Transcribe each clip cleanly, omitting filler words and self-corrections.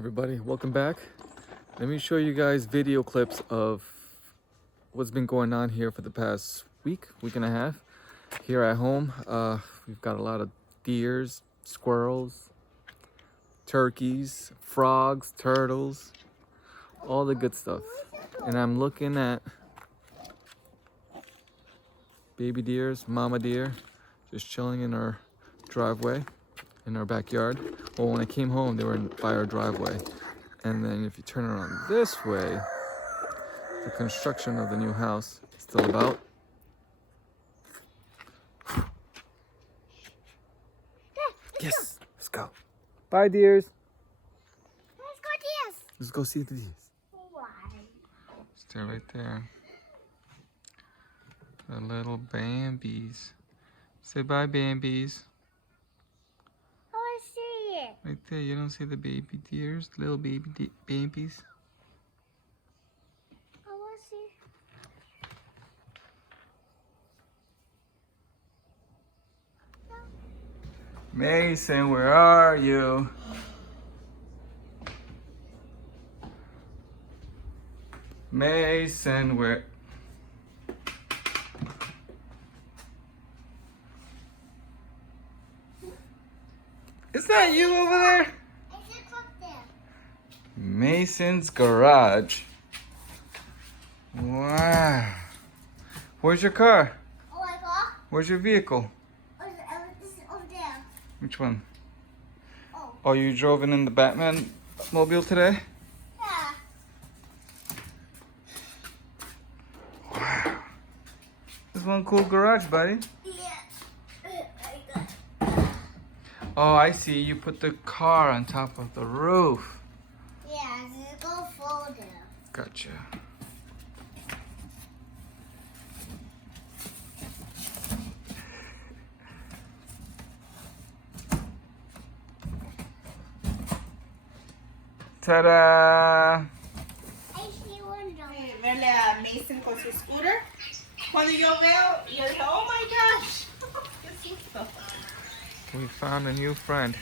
everybody, welcome back. Let me show you guys video clips of what's been going on here for the past week and a half here at home. We've got a lot of deers, squirrels, turkeys, frogs, turtles, all the good stuff. And I'm looking at baby deers, mama deer, just chilling in our driveway, in our backyard. Well, when I came home, they were by our driveway. And then if you turn around this way, the construction of the new house is still about. Yes, let's go. Bye, deers. Let's go, deers. Let's go see the deers. Why? Stay right there. The little Bambies. Say bye, Bambies. I want to see it. Right there, you don't see the baby deers, little baby Bambies? I want to see. Mason, where are you? Mason, where? Is that you over there? I just up there. Mason's garage. Wow. Where's your car? Oh my God. Where's your vehicle? This is over there. Which one? Oh. Oh, you drove in the Batman mobile today? Yeah. Wow. This one cool garage, buddy. Yeah. Oh, I see. You put the car on top of the roof. Yeah, just go forward there. Gotcha. Ta-da! I see one down. Verle a Mason con su scooter. Cuando yo veo, yo digo, oh my gosh. Qué susto. We found a new friend.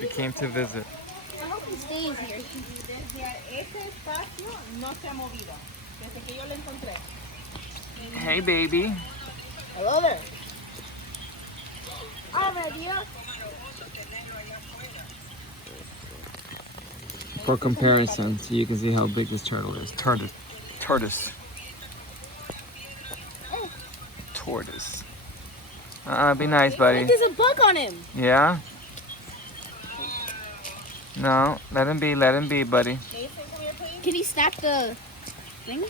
We came to visit. I hope he stays here. Desde ese espacio no se ha movido. Desde que yo lo encontré. Hey, baby. Hello there. Hola, Dios. For comparison, so you can see how big this turtle is. Tortoise. Be nice, buddy. There's a bug on him. Yeah? No, let him be, buddy. Mason, come here, please. Can he snap the thing?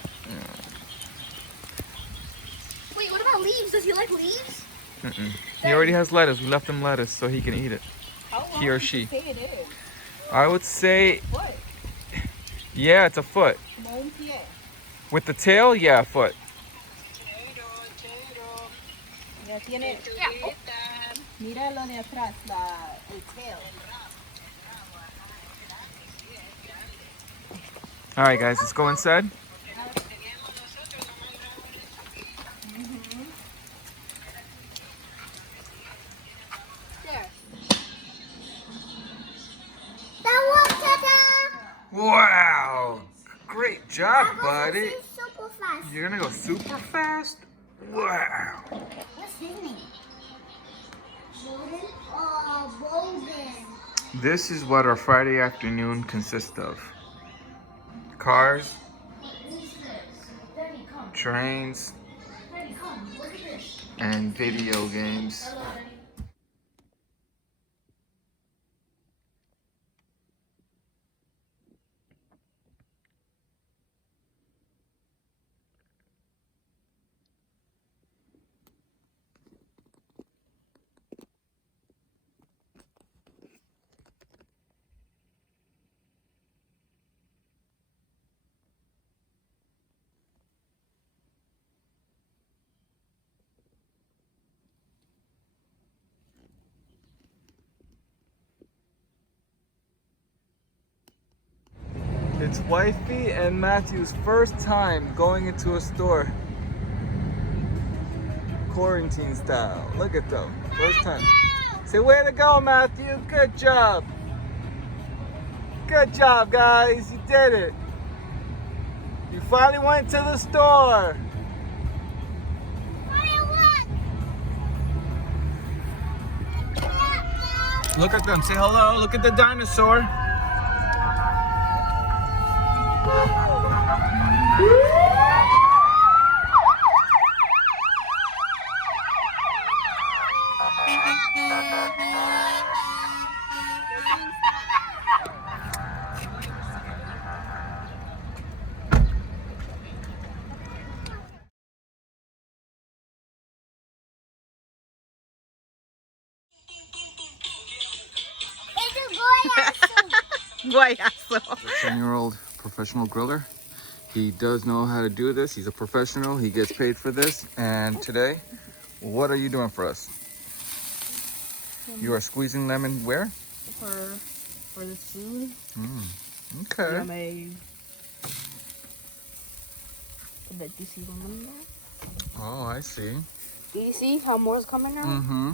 Wait, what about leaves? Does he like leaves? Mm-mm. He already has lettuce. We left him lettuce so he can eat it. How long He or would you she. say it is? I would say, Foot. yeah, it's a foot. Como un pie. With the tail, yeah, a foot. Ya tiene. Yeah. Mira lo de atrás, el tail. All right, guys, let's go inside. There. That one, ta-da! Wow, great job, buddy. Super fast. You're gonna go super fast? Wow. What's his name? Bowden? Oh, Bowden. This is what our Friday afternoon consists of. Cars, trains, and video games. It's Wifey and Matthew's first time going into a store. Quarantine style. Look at them. First time. Say way to go, Matthew. Good job. Good job, guys. You did it. You finally went to the store. Look at them. Say hello. Look at the dinosaur. Guayazo. 10-year-old professional griller. He does know how to do this. He's a professional. He gets paid for this. And today, what are you doing for us? You are squeezing lemon where? For this food. Okay. I made the DC lemon there. Oh, I see. Do you see how more is coming now? Mm-hmm.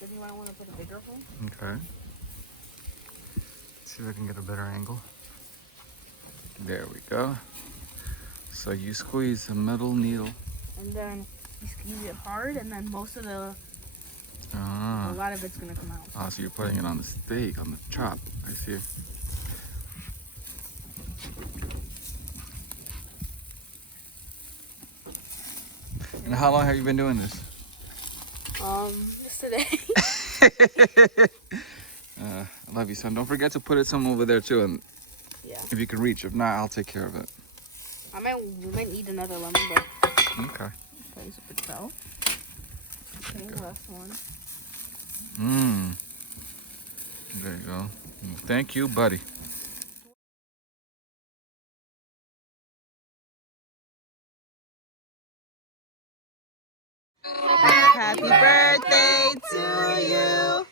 Does anyone want to put a bigger one? Okay. See if I can get a better angle. There we go. So you squeeze a metal needle. And then you squeeze it hard, and then most of a Ah. lot of it's gonna come out. Oh, so you're putting it on the steak, on the chop. I see. And how long have you been doing this? Just today. I love you, son. Don't forget to put it some over there too, and Yeah. if you can reach. If not, I'll take care of it. We might need another lemon, but Okay. place it itself. Okay, last one. There you go. Thank you, buddy. Happy birthday to you.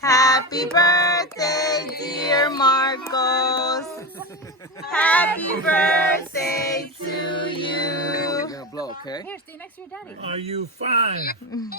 Happy birthday, dear Marcos. Happy birthday to you. You're gonna blow, okay? Here, stay next to your daddy. Are you fine?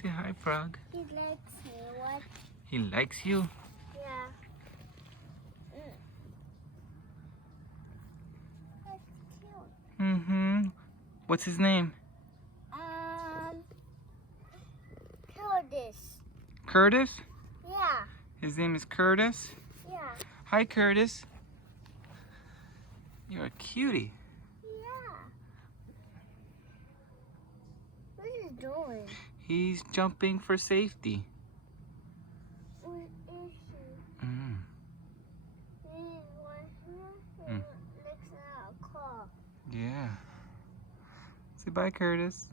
Say hi, frog. He likes me. What? He likes you? Yeah. That's cute. Mm-hmm. What's his name? Curtis. Curtis? Yeah. His name is Curtis? Yeah. Hi, Curtis. You're a cutie. Yeah. What is he doing? He's jumping for safety. Where is he? Mm. He's one here. Mm. Next to our car. Yeah. Say bye, Curtis.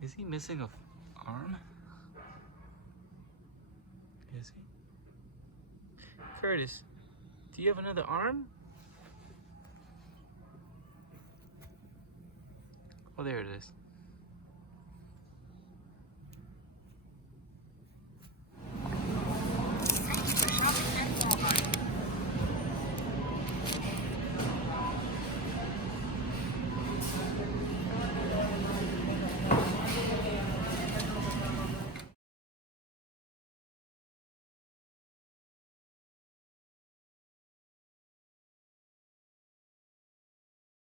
Is he missing a arm? Is he? Curtis, do you have another arm? Oh, there it is.